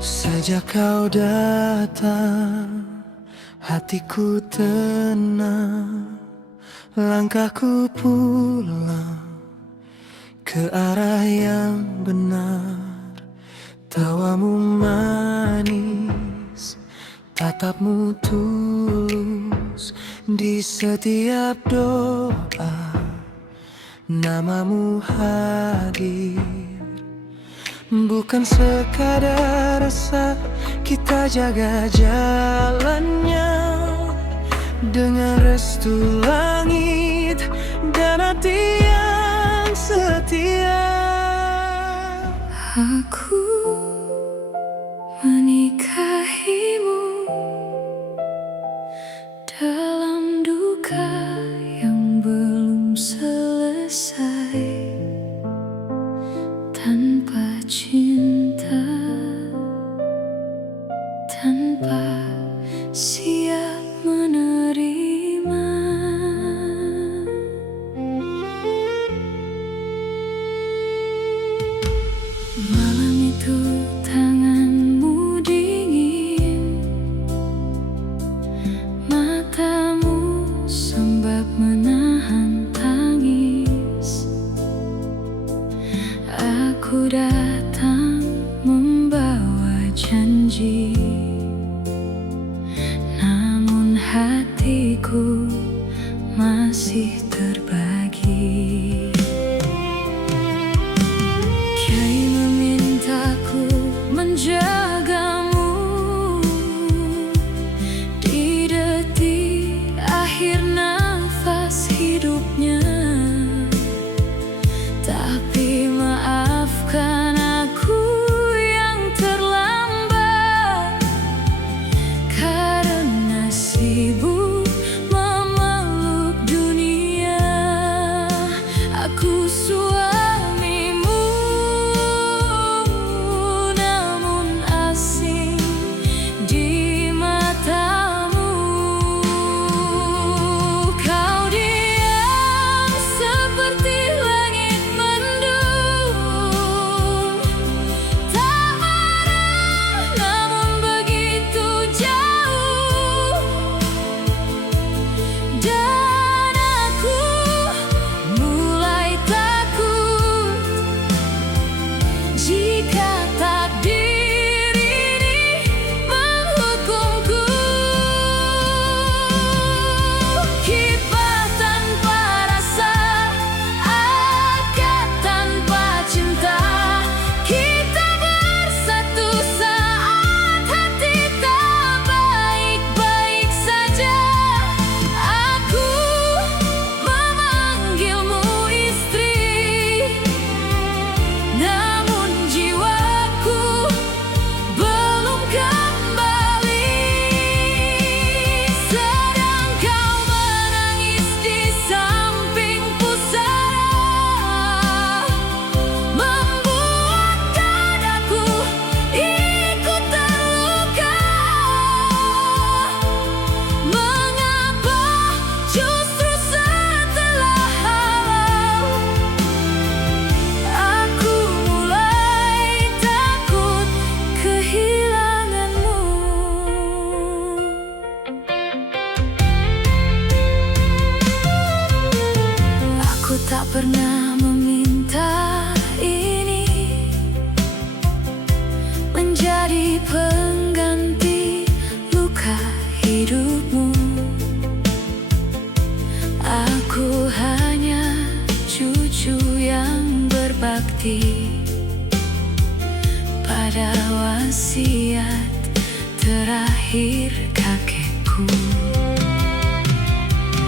Sejak kau datang, hatiku tenang, langkahku pulang ke arah yang benar. Tawamu manis, tatapmu tulus, di setiap doa namamu hadir. Bukan sekadar rasa, kita jaga jalannya dengan restu langit dan hati yang setia. Aku menikahimu dalam duka yang belum selesai. Tanpa cinta, tanpa siap menerima. Malam itu tanganmu dingin, matamu sembab menahan tangis. Aku datang membawa janji, namun hatiku masih terbagi. Kiai memintaku menjagamu di detik akhir nafas hidupnya. Tapi maafkan aku yang terlambat, karena sibuk memeluk dunia. Aku suamimu, namun asing di matamu. Kau diam seperti langit mendung, tak marah namun begitu jauh. Dan aku mulai takut jika takdir ini menghukumku. Kibah tanpa rasa, akad tanpa cinta, kita bersatu saat hati tak baik-baik saja. Aku memanggilmu istri, namun jiwaku belum kembali. Sedang kau menangis di samping pusara, membuat dadaku ikut terluka. Mengapa justru setelah halau aku mulai takut kehilanganmu? Aku tak pernah meminta ini menjadi pengganti luka hidupmu. Aku hanya cucu yang berbakti pada wasiat terakhir kakekku.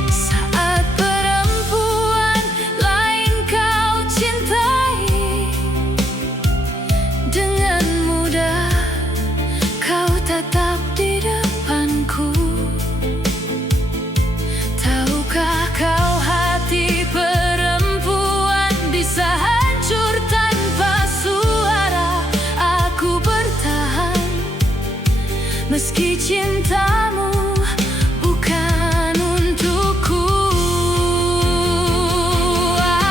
Saat perempuan lain kau cintai, dengan mudah kau tetap di depanku. Tahukah kau hati perempuan bisa hancur tanpa suara? Aku bertahan meski cintamu bukan untukku.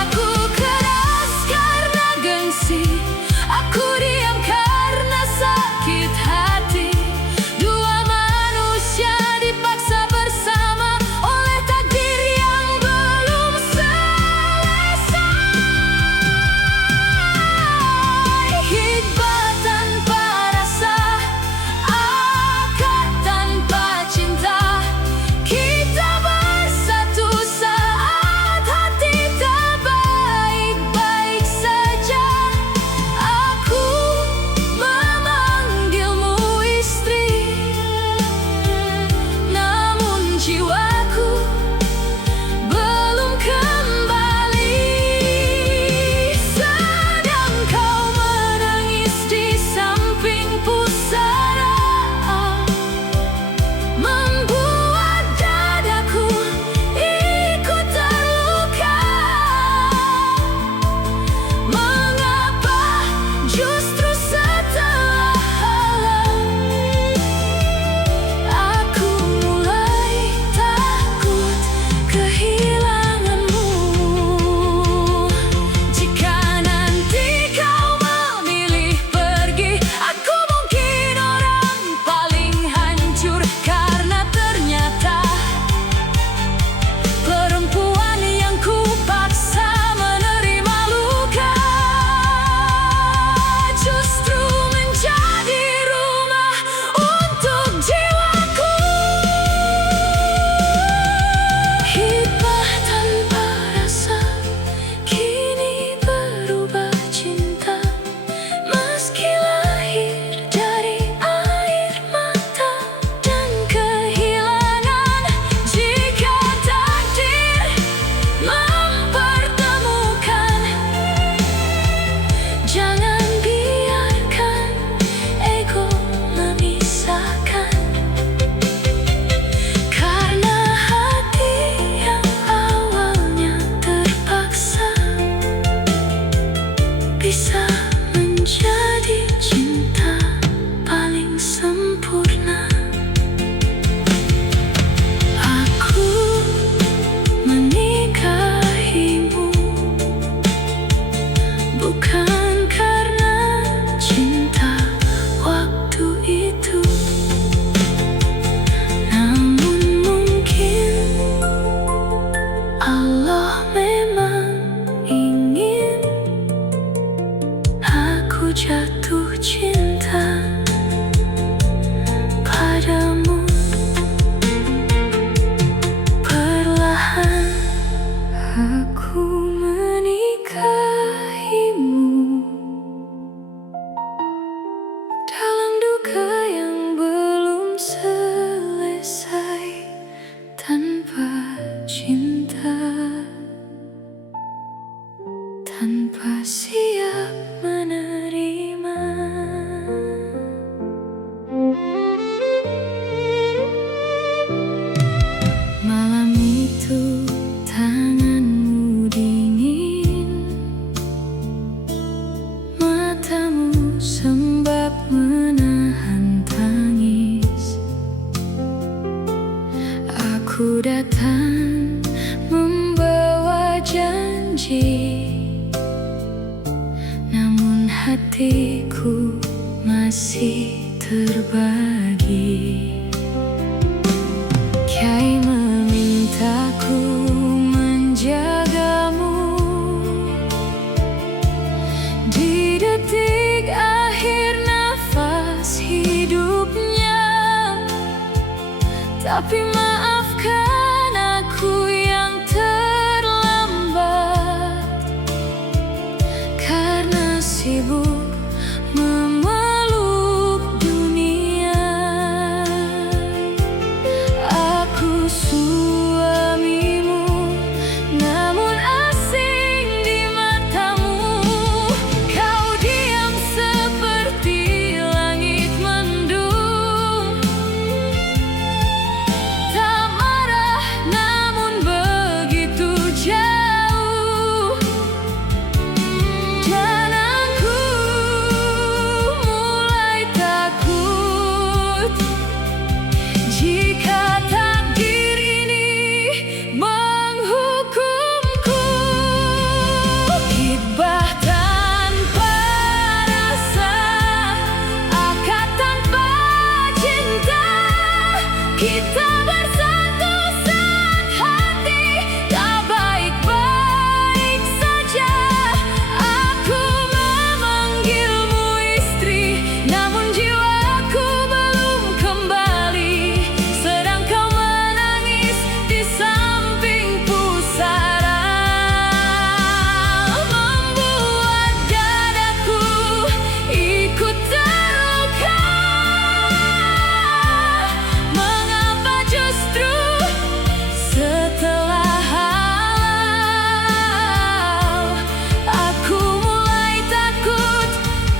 Aku keras karena gengsi, aku diam karena sakit Allah memang ingin aku jatuh cinta padamu. Perlahan aku menikahimu dalam duka yang belum selesai. Tanpa cinta, tanpa siap menerima. Malam itu tanganmu dingin, matamu sembab menahan tangis. Aku datang membawa janji, namun hatiku masih terbagi. Kiai memintaku menjagamu di detik akhir nafas hidupnya. Tapi maafkan aku yang terlambat, karena sibuk memeluk dunia. Aku suamimu, namun asing di matamu. Kau diam seperti langit mendung, tak marah namun begitu jauh. Dan aku mulai takut jika takdir ini menghukumku. Hibah tanpa rasa, akad tanpa cinta, kita bersatu saat hati tak baik-baik saja. Aku memanggilmu istri, namun jiwaku belum kembali. Sedang kau menangis di samping pusara, membuat dadaku ikut terluka. Mengapa justru setelah halal aku mulai takut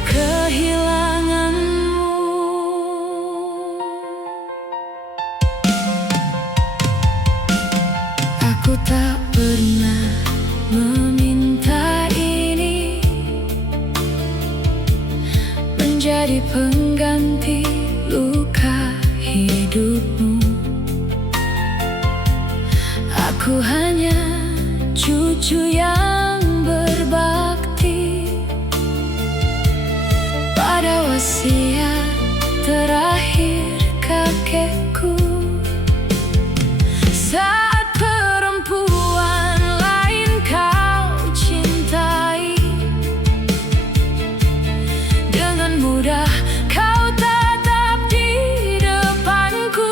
kehilanganmu? Aku tak pernah meminta ini menjadi pengganti luka hidupmu. Aku hanya cucu yang berbakti pada wasiat terakhir kakekku. Saat perempuan lain kau cintai, dengan mudah kau tatap di depanku.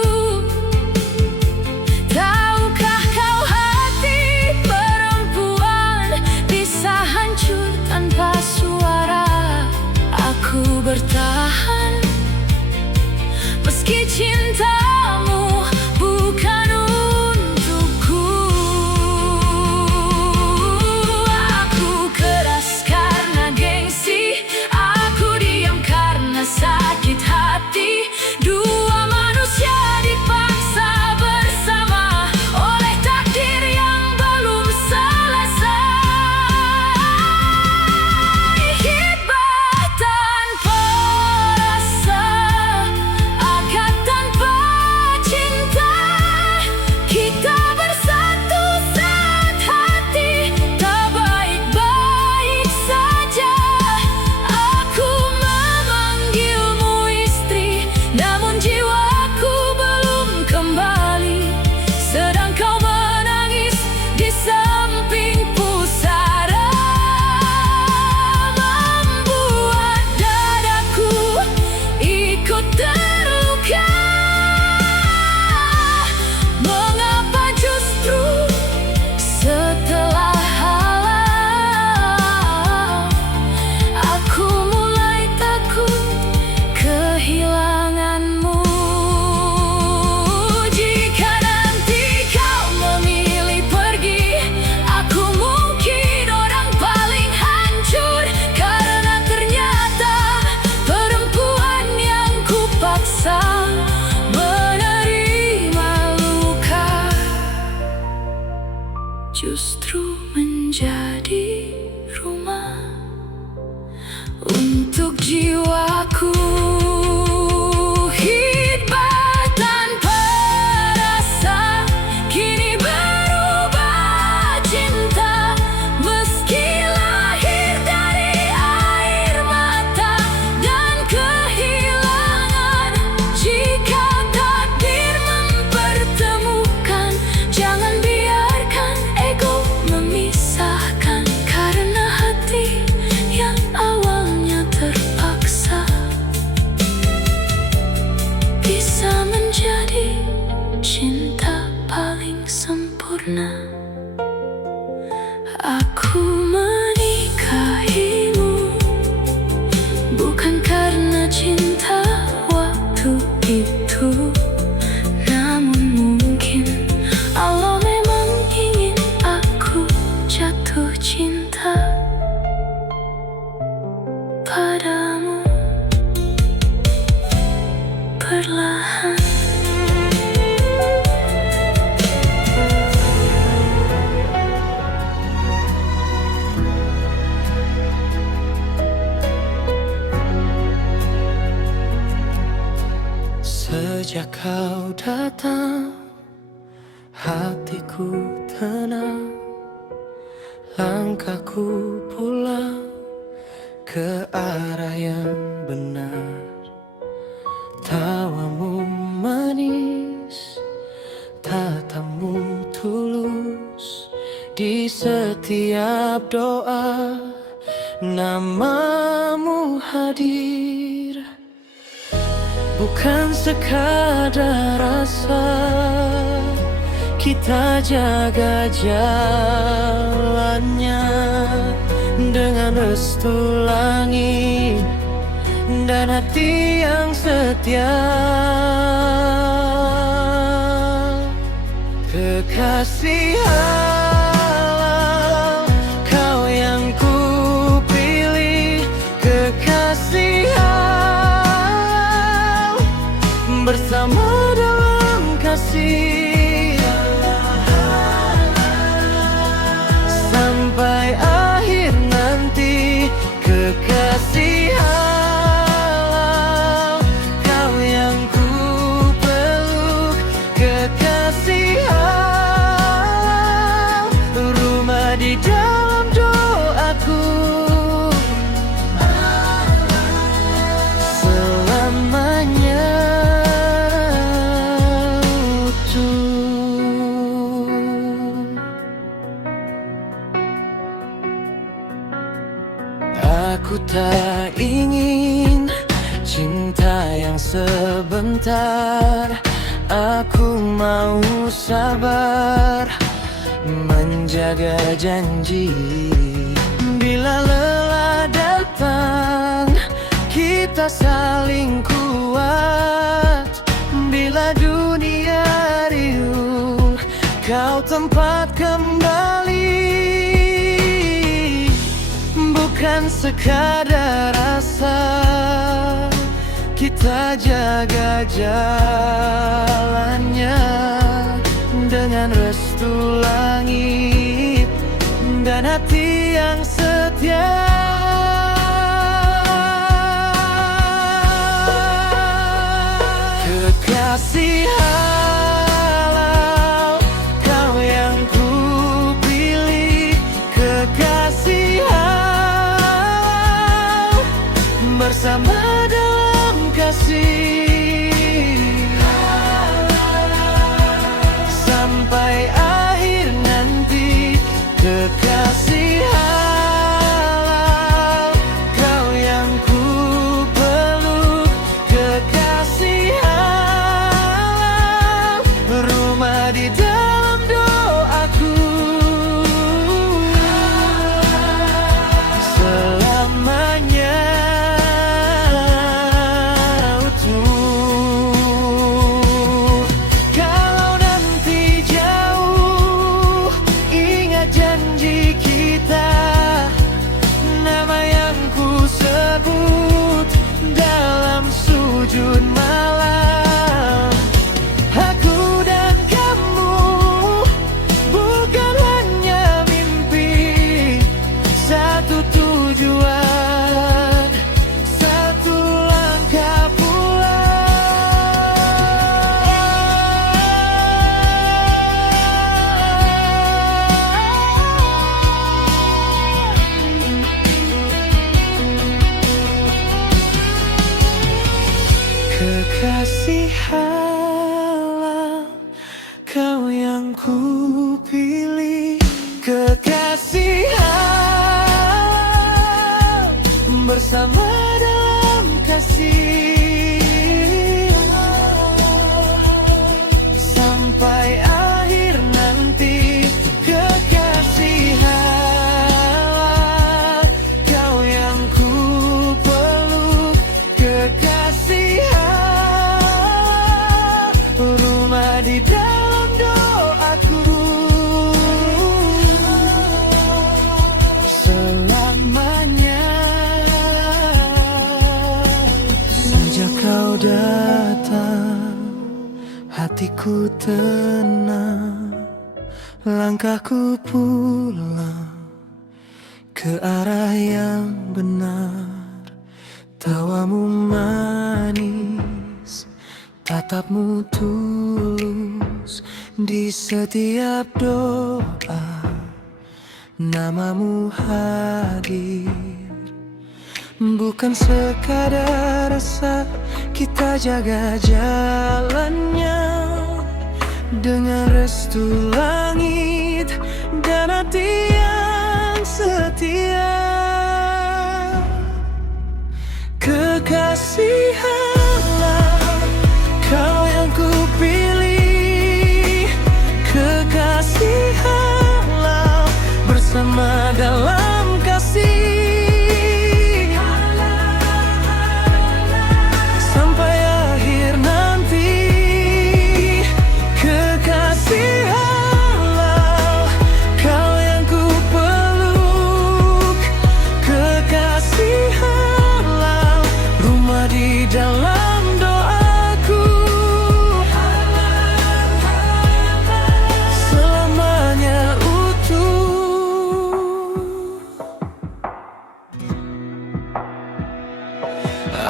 Tahukah kau hati perempuan bisa hancur tanpa suara? Aku bertahan justru menjadi rumah untuk jiwaku. Hidup tanpa rasa kini berubah cinta, meski lahir dari air mata dan kehilangan. Jika takdir mempertemukan, jangan biarkan ego memisahkan, karena hati yang awalnya terpaksa bisa menjadi cinta paling sempurna. Aku menikahimu bukan karena cinta waktu itu, namun mungkin Allah memang ingin aku jatuh cinta padamu perlahan. Sejak kau datang, hatiku tenang, langkahku pulang ke arah yang benar. Tawamu manis, tatamu tulus, di setiap doa namamu hadir. Bukan sekadar rasa, kita jaga jalannya dengan restu langit dan hati yang setia. Kekasih halal, kau yang ku pilih. Kekasih halal, bersama dalam kasih sampai akhir nanti. Kekasih halal, kau yang ku peluk. Kekasih halal, rumah di dalam doaku selamanya utuh. Aku tak ingin cinta yang sebentar. Aku mau sabar menjaga janji. Bila lelah datang, kita saling kuat. Bila dunia riuh, kau tempat kembali. Bukan sekadar rasa, kita jaga jalannya dengan restu langit dan hati yang setia. Kekasih halal, kau yang ku pilih. Kekasih halal, bersama dalam kasih sampai akhir nanti. Kekasih halal, kau yang ku peluk. Kekasih halal, bersama dalam kasih, sampai akhir nanti. Kekasih Allah, kau yang ku peluk. Kekasih Allah, rumah di dalam doaku. Selamanya sejak kau datang, hatiku tenang, langkahku pulang ke arah yang benar. Tawamu manis, tatapmu tulus, di setiap doa namamu hadir. Bukan sekadar rasa, kita jaga jalannya dengan restu langit dan hati yang setia. Kekasih Allah, kau yang ku pilih. Kekasih Allah, bersama dalam kasih, sampai akhir nanti. Kekasih Allah, kau yang ku peluk. Kekasih Allah, rumah di dalam doaku. Selamanya utuh.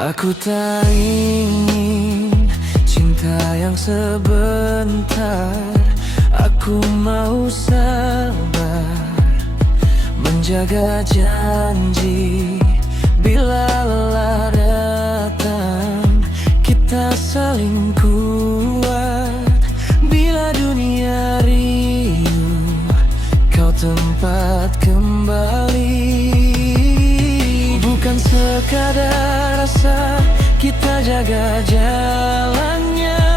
Aku tak ingin cinta yang sebentar. Aku mau sabar, menjaga janji. Bila lelah datang, kita saling kuat. Bila dunia riuh, kau tempat kembali. Bukan sekadar rasa, kita jaga jalannya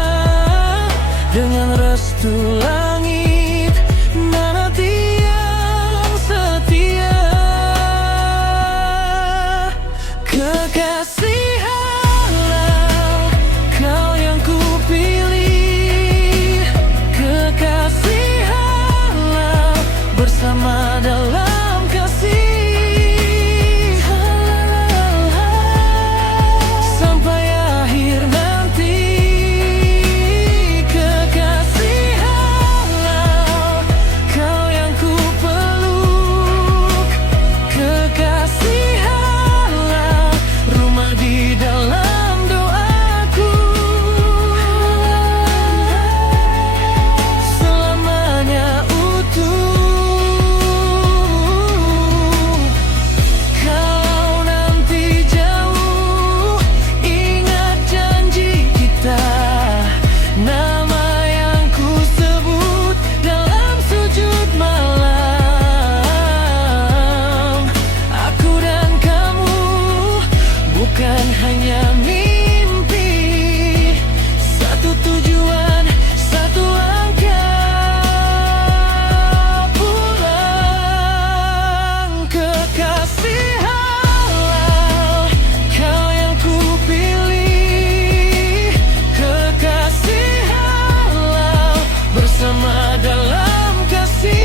dengan restu langit dan hati yang setia. Kekasih Allah, kau yang ku pilih. Kekasih Allah, bersama dalam kasih, sampai akhir nanti. Kekasih Allah, kau yang ku peluk. Kekasih Allah, rumah di dalam doaku. Selamanya utuh. Kalau nanti jauh, ingat janji kita. Nama yang ku sebut dalam sujud malam. Aku dan kamu bukan hanya mimpi. Satu tujuan, satu langkah pulang. Kekasih Allah, kau yang ku pilih. Kekasih Allah, bersama dalam kasih,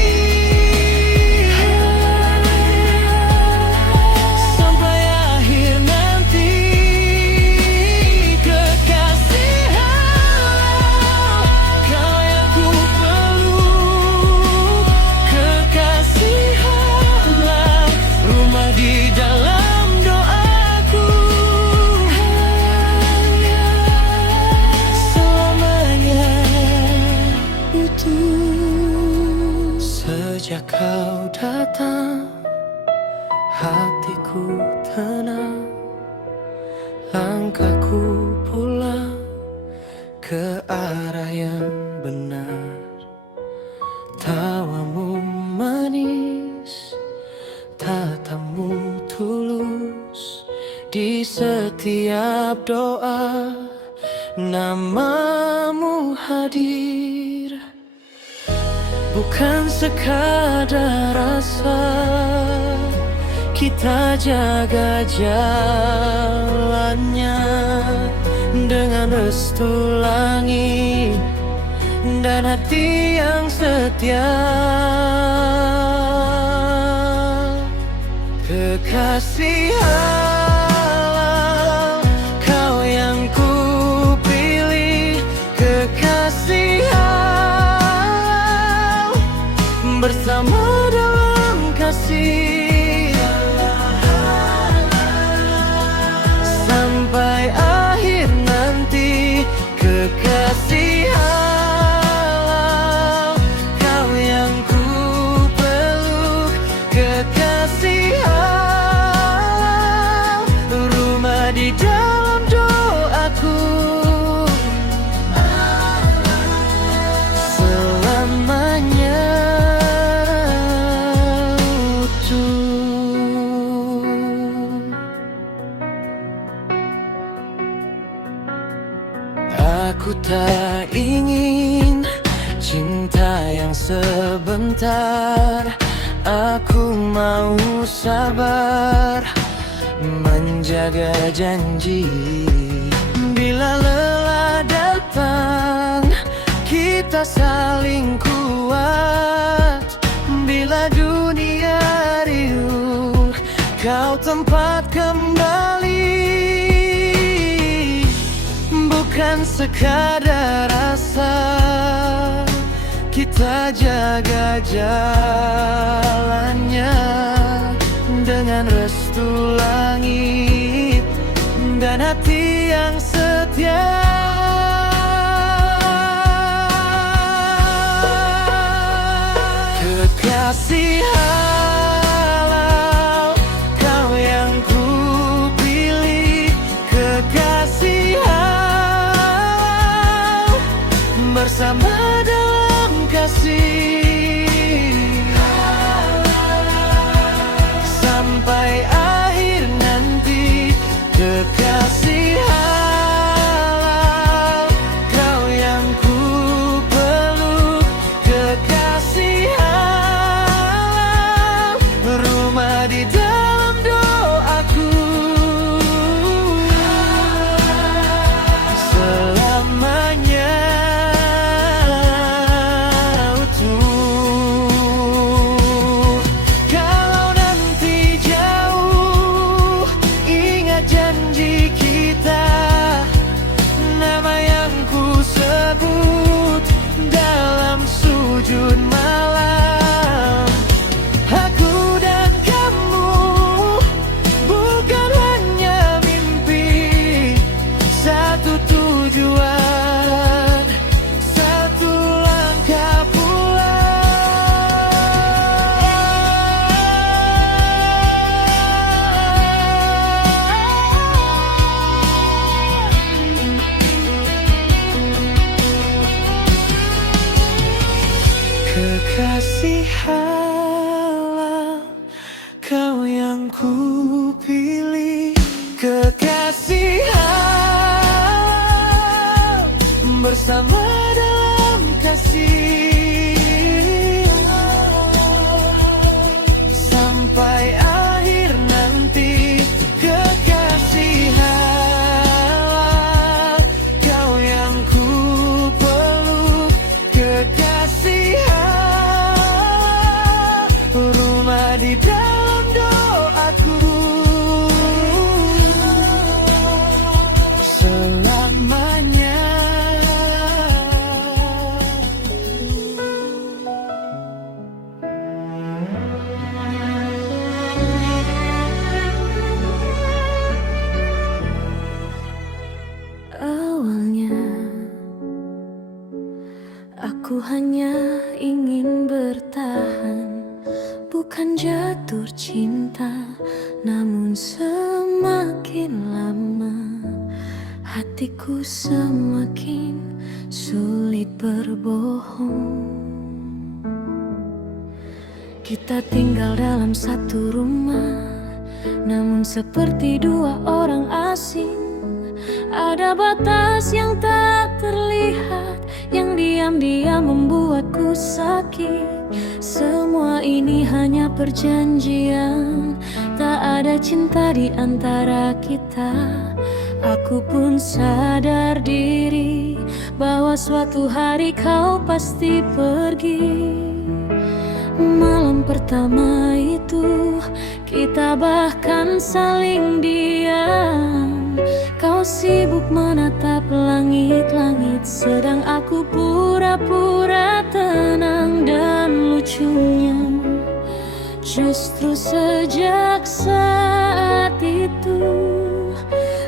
sampai akhir nanti. Kekasih Allah, kau yang ku peluk. Kekasih Allah, rumah di dalam doaku. Selamanya utuh. Sejak kau datang, hatiku tenang, langkahku pulang ke arah yang benar. Tawamu manis, tatapmu tulus, di setiap doa, namamu hadir. Bukan sekadar rasa, kita jaga jalannya dengan restu langit dan hati yang setia. Kekasih halal, kau yang ku pilih. Kekasih halal, bersama dalam kasih sampai akhir nanti. Kekasih halal, kau yang ku peluk. Kekasih halal, rumah di dalam doaku selamanya utuh. Aku tak ingin cinta yang sebentar. Aku mau sabar menjaga janji. Bila lelah datang, kita saling kuat. Bila dunia riuh, kau tempat kembali. Bukan sekadar rasa, kita jaga jalannya dengan restu langit dan hati yang setia. Kekasih halal, kau yang ku pilih. Kekasih halal, bersama dalam kasih sampai akhir nanti. Kekasih halal, kau yang ku peluk. Kekasih halal, rumah di dalam doaku selamanya utuh. Kalau nanti jauh, ingat janji kita. Nama yang ku sebut dalam sujud malam. Aku dan kamu bukan hanya mimpi. Satu tujuan, satu langkah kekasih halal, kau yang ku pilih. Kekasih halal, bersama dalam kasih sampai akhir nanti. Kekasih halal, kau yang ku peluk. Kekasih halal, rumah di dalam doaku selamanya. Awalnya aku hanya ingin bertahan, bukan jatuh cinta. Namun semakin lama, hatiku semakin sulit berbohong. Kita tinggal dalam satu rumah, namun seperti dua orang asing. Ada batas yang tak terlihat, yang diam-diam membuatku sakit. Semua ini hanya perjanjian, tak ada cinta di antara kita. Aku pun sadar diri bahwa suatu hari kau pasti pergi. Malam pertama itu kita bahkan saling diam. Kau sibuk menatap langit-langit, sedang aku pura-pura tenang. Dan lucunya, justru sejak saat itu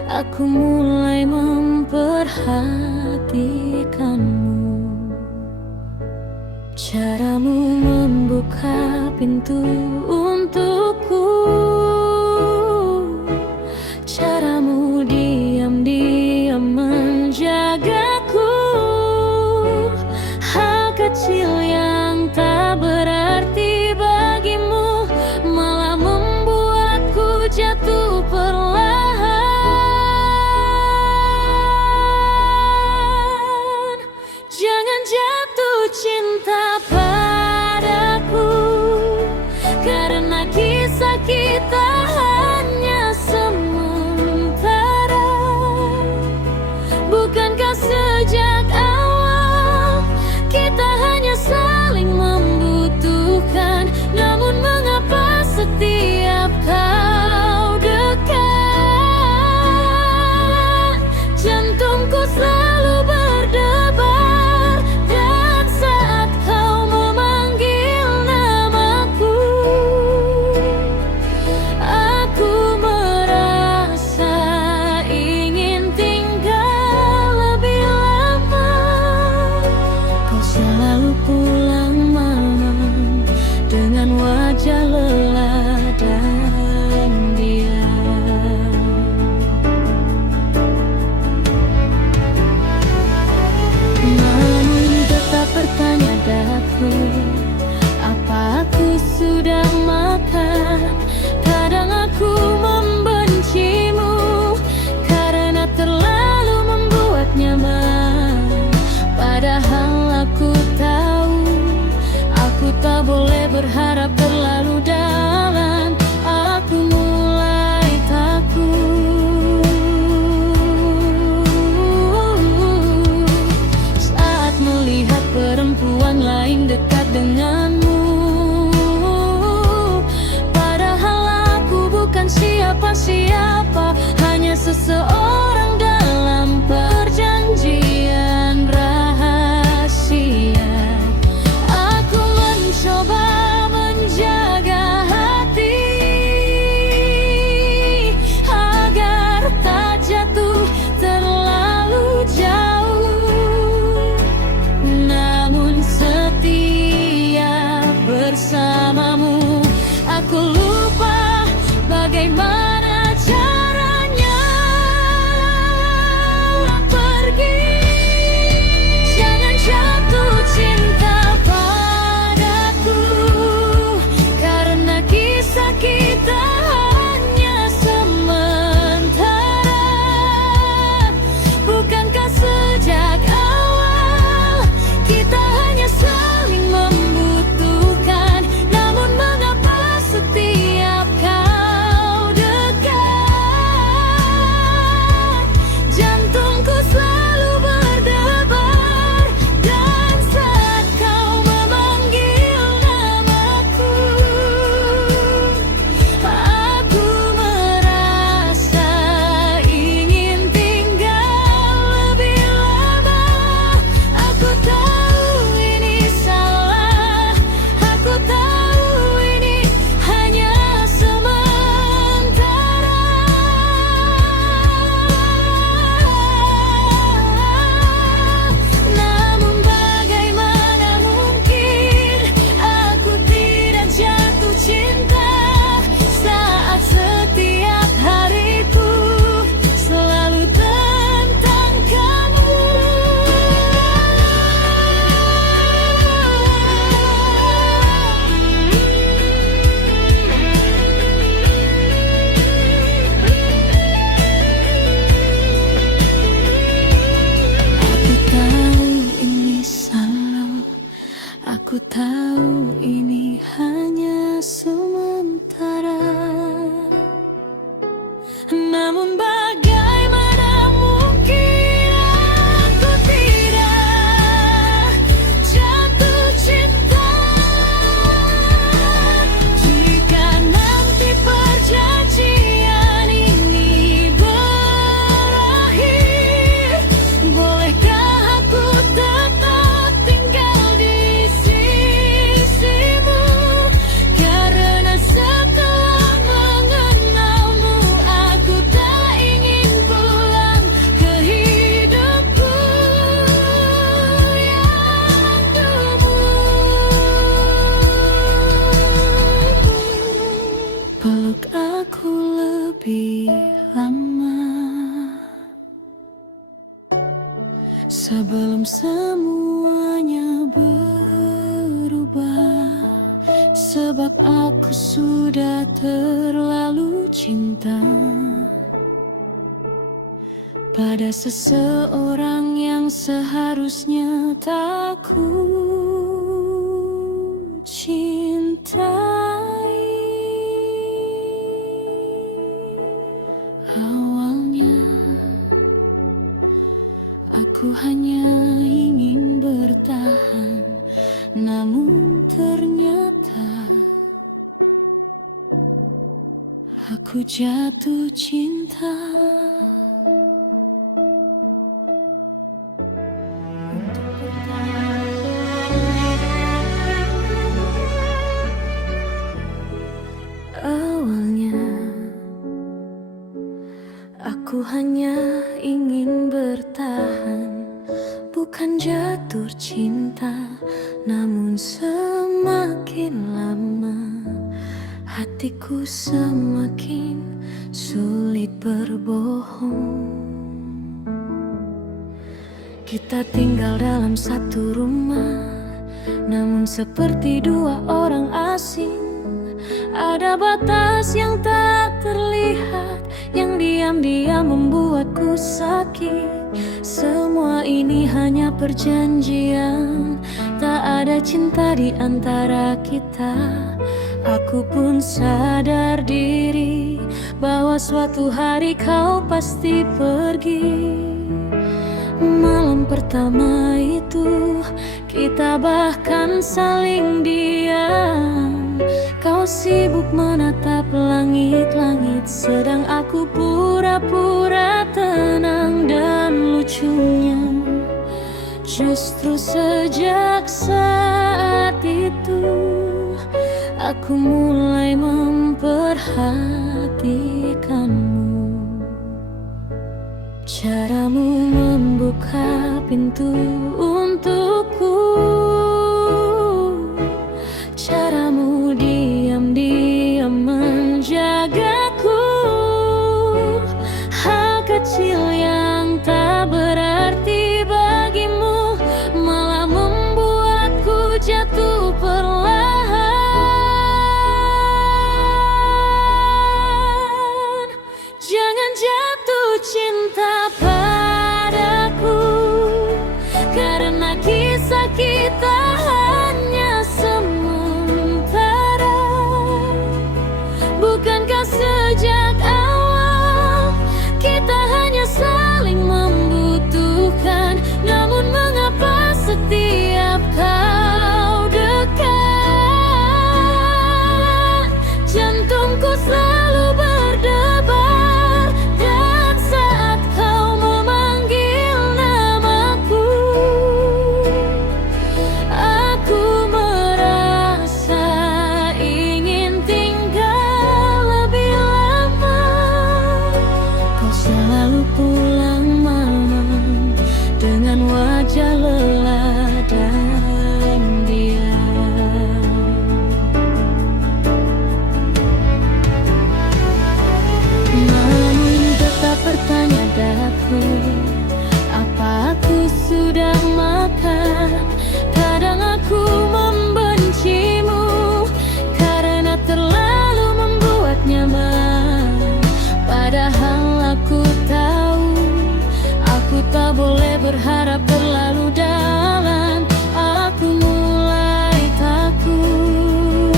aku mulai memperhatikanmu. Caramu membuka pintu untukku, caramu diam-diam menjagaku. Hal kecil yang tak berarti bagimu malah membuatku jatuh perlahan. Jangan jatuh cinta padaku, karena kisah kita hanya sementara. Bukankah sejak awal kita hanya saling membutuhkan? Namun mengapa setiap kau dekat, jantungku selalu berdebar. Dan saat kau memanggil namaku, aku merasa ingin tinggal lebih lama. Kau selalu pulang malam dengan wajah lelah dan diam. Namun tetap bertanya daku, apa aku sudah makan? Kadang aku membencimu karena terlalu membuat nyaman. Padahal aku tahu, aku tak boleh berharap terlalu dalam. Aku mulai takut saat melihat perempuan lain dekat denganmu. Padahal aku bukan siapa-siapa, hanya seseorang dalam perjanjian rahasia. Aku mencoba menjaga hati agar tak jatuh terlalu jauh. Namun setiap bersamamu, aku lupa bagaimana caranya. sementara. Namun bagaimana mungkin aku tidak jatuh cinta jika nanti perjanjian ini berakhir. Bolehkah aku tetap tinggal di sisimu? Karena setelah mengenalmu, aku tak ingin pulang ke hidupku yang dulu. Peluk aku lebih lama sebelum semuanya berubah, sebab aku sudah terlalu cinta pada seseorang yang seharusnya tak ku cintai. Awalnya aku hanya ingin bertahan, namun ternyata aku jatuh cinta. Untuk bertahan. Awalnya aku hanya ingin bertahan, bukan jatuh cinta. Namun semakin lama hatiku semakin sulit berbohong. Kita tinggal dalam satu rumah, namun seperti dua orang asing. Ada batas yang tak terlihat, yang diam-diam membuatku sakit. Semua ini hanya perjanjian, tak ada cinta di antara kita. Aku pun sadar diri bahwa suatu hari kau pasti pergi. Malam pertama itu kita bahkan saling diam. Kau sibuk menatap langit-langit, sedang aku pura-pura tenang. Dan lucunya, justru sejak saat itu aku mulai memperhatikanmu. Caramu membuka pintu untukku, caramu diam-diam menjagaku. Hal kecil yang tak berarti bagimu malah membuatku jatuh perlahan. Jangan jatuh cinta padaku, karena kisah kita hanya sementara. Bukankah sejak awal kita hanya saling membutuhkan? Namun mengapa setiap kau dekat, jantungku selalu berdebar. Dan saat kau memanggil namaku, aku merasa ingin tinggal lebih lama. Kau selalu pulang malam dengan wajah lelah dan diam. Namun tetap bertanya daku, apa aku sudah makan? Kadang aku membencimu karena terlalu membuat nyaman. Padahal aku tahu aku tak boleh berharap terlalu dalam. Aku mulai takut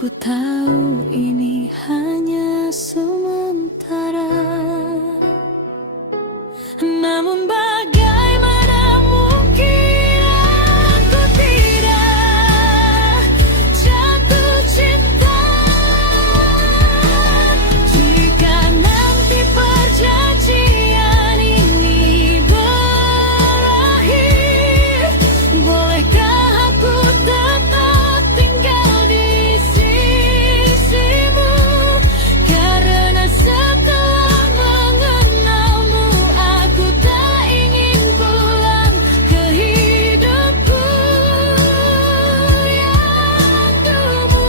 Aku tahu ini hanya sementara, namun bagaimana mungkin aku tidak jatuh cinta jika nanti perjanjian ini berakhir. Bolehkah aku tetap tinggal di sisimu, karena setelah mengenalmu aku tak ingin pulang ke hidupku yang dulu.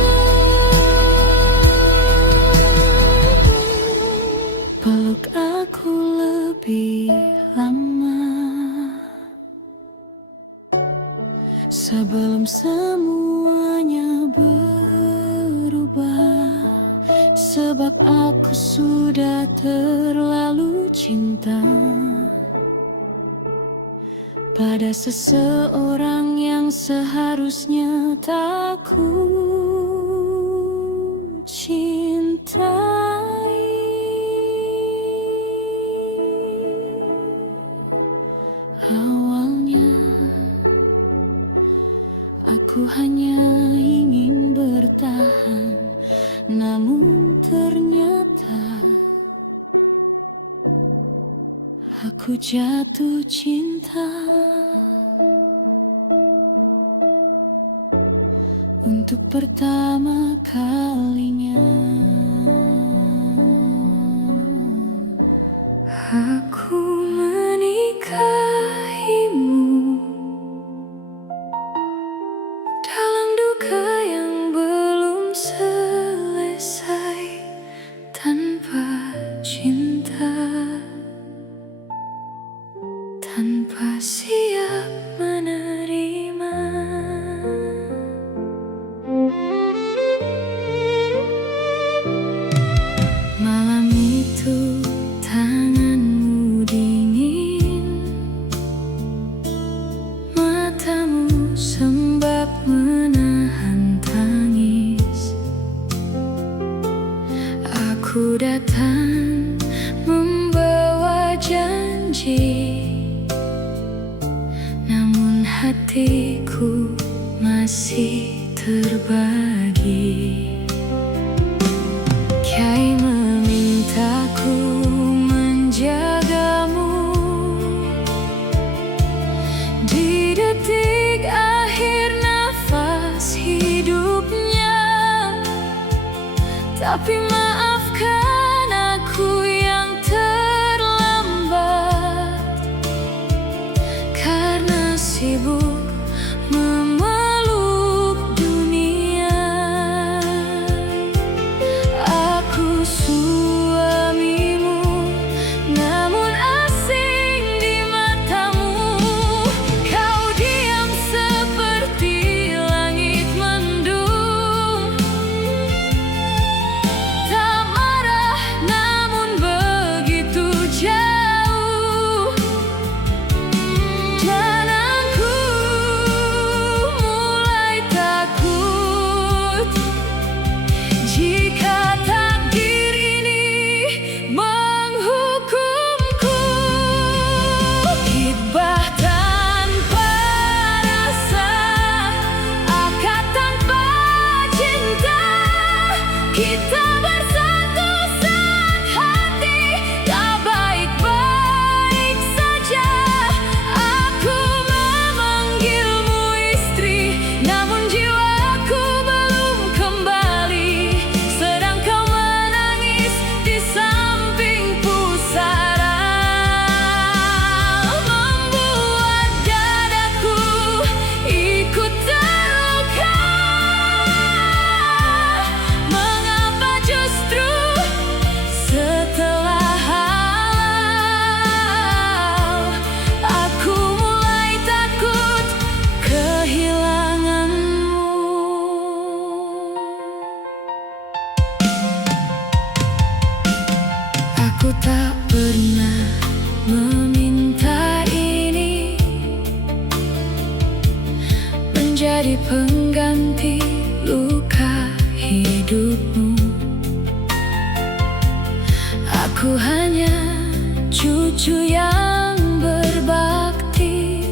Peluk aku lebih lama sebelum semuanya berubah, sebab aku sudah terlalu cinta pada seseorang yang seharusnya tak ku cintai. Awalnya aku hanya ingin bertahan, namun ternyata aku jatuh cinta untuk pertama kalinya. Aku menikahimu dalam duka yang belum selesai, tanpa cinta, tanpa siap menerima. Malam itu tanganmu dingin, matamu sembab menahan tangis. Aku datang membawa janji, namun hatiku masih terbagi. Kiai memintaku menjagamu di detik akhir nafas hidupnya, tapi maafkan aku yang terlambat karena sibuk memeluk dunia. Aku suamimu, namun asing di matamu. Kau diam seperti langit mendung, tak marah namun begitu jauh. Dan aku mulai takut jika takdir ini menghukumku. Hibah tanpa rasa, akad tanpa cinta, kita bersatu saat hati tak baik-baik saja. Aku memanggilmu istri, namun jiwaku belum kembali, sedang kau menangis di samping pusara, membuat dadaku ikut terluka. Mengapa justru setelah halau aku mulai takut kehilanganmu? Aku tak pernah meminta ini menjadi pengganti luka hidupmu. Aku hanya cucu yang berbakti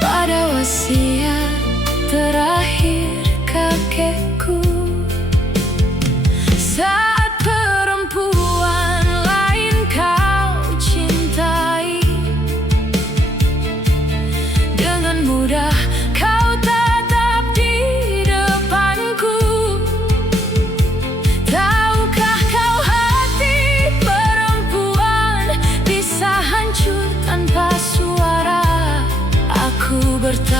pada wasiat terakhir kakekku. Saat perempuan lain kau cintai, dengan mudah kau tatap di depanku. Tahukah kau hati perempuan bisa hancur tanpa suara? Aku bertahan